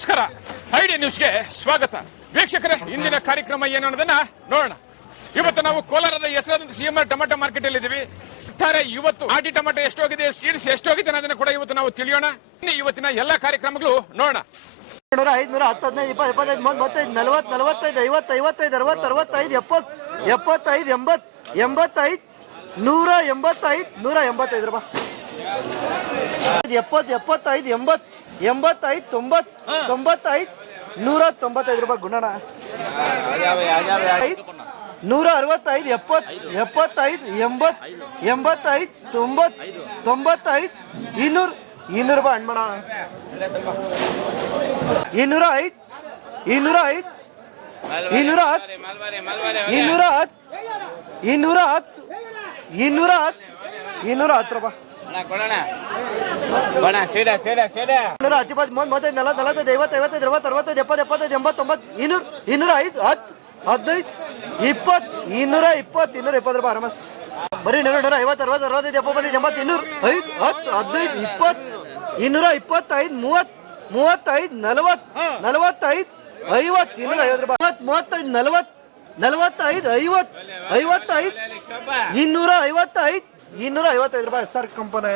ನಮಸ್ಕಾರ. ಐಡಿ ನ್ಯೂಸ್ಗೆ ಸ್ವಾಗತ. ವೀಕ್ಷಕರೇ, ಇಂದಿನ ಕಾರ್ಯಕ್ರಮ ಏನು ಅನ್ನೋದನ್ನ ನೋಡೋಣ. ಇವತ್ತು ನಾವು ಕೋಲಾರದ ಹೆಸರಾದಂತ ಸಿಎಂಆರ್ ಟೊಮೆಟೊ ಮಾರ್ಕೆಟ್ ಅಲ್ಲಿ ಇದ್ದೀವಿ. ಒಟ್ಟಾರೆ ಇವತ್ತು ಆಟಿ ಟೊಮೆಟೊ ಎಷ್ಟೋಗಿದೆ, ಸೀಡ್ಸ್ ಎಷ್ಟೋಗಿದೆ ಅನ್ನೋದನ್ನ ಕೂಡ ಇವತ್ತು ನಾವು ತಿಳಿಯೋಣ. ಇವತ್ತಿನ ಎಲ್ಲಾ ಕಾರ್ಯಕ್ರಮಗಳು ನೋಡೋಣ. 500, 10, 15, 20, 25, 40, 45, 50, 55, 60, 65, 70, 75, 80, 85, 185, 185 ರೂಪಾಯಿ. 70, 75, 80, 85, 90, 95, 195 ರೂಪಾಯಿ ಗುಣಣ. 165, 70, 75, 80, 85, 90, 95, 200 ರೂಪಾಯಿ ಅಣ್ಮಣ. 205, 210, 210, 210, 210 ರೂಪಾಯಿ. 110, 35, 40, 45, 50, 55, 60, 65, 70, 75, 80, 90, 200, 205, 10, 15, 20, 220, 220 ರೂಪಾಯಿ ಆರಾಮಸ್. ಬರೀ 150, 60, 65, 70, 80, 200, 5, 10, 15, 20, 225, 30, 35, 40, 45, 50, 250 ರೂಪಾಯಿ. 35, 40, 45, 50, 55, 255, 255 ರೂಪಾಯಿ. ಸರ್ ಕಂಪನಿ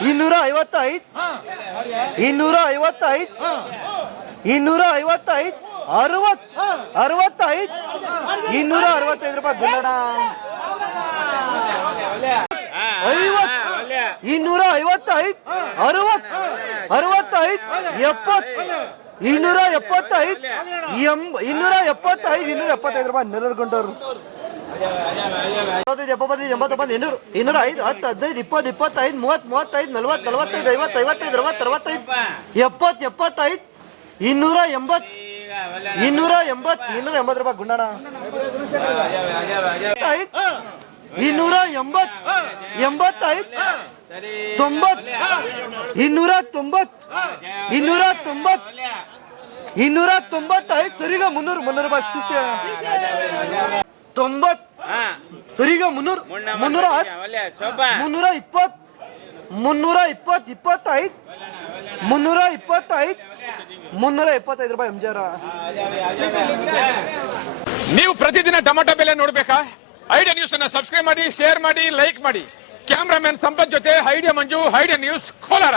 255, 255, 255, 60, 65, 265 ರೂಪಾಯಿ ಗುಂಡಣ. 50, 255, 60, 65, 70, 275, 275, 275 ರೂಪಾಯಿ. ನೆರಗುಂಟೂರು 70, 80, 89, 200, 205, 10, 15, 20, 25, 30, 35, 40, 45, 50, 55, 60, 65, 70, 75, 280, 280 ರೂಪಾಯಿ ಗುಂಡಣ. 280, 85, 90, 290, 295, ಸರಿಗ 300 ರೂಪಾಯಿ. ಶಿಷ್ಯ 90, ಸರಿಗ 300, 310, 320, 320, 25, 325, 325 ರೂಪಾಯಿ. ಎಂಜಾರ ನೀವು ಪ್ರತಿದಿನ ಟೊಮೆಟೊ ಬೆಲೆ ನೋಡ್ಬೇಕಾ? ಐಡಿಯಾ ನ್ಯೂಸ್ ಅನ್ನ ಸಬ್ಸ್ಕ್ರೈಬ್ ಮಾಡಿ, ಶೇರ್ ಮಾಡಿ, ಲೈಕ್ ಮಾಡಿ. ಕ್ಯಾಮ್ರಾಮನ್ ಸಂಪತ್ ಜೊತೆ ಐಡಿಯಾ ಮಂಜು, ಐಡಿಯಾ ನ್ಯೂಸ್ ಕೋಲಾರ.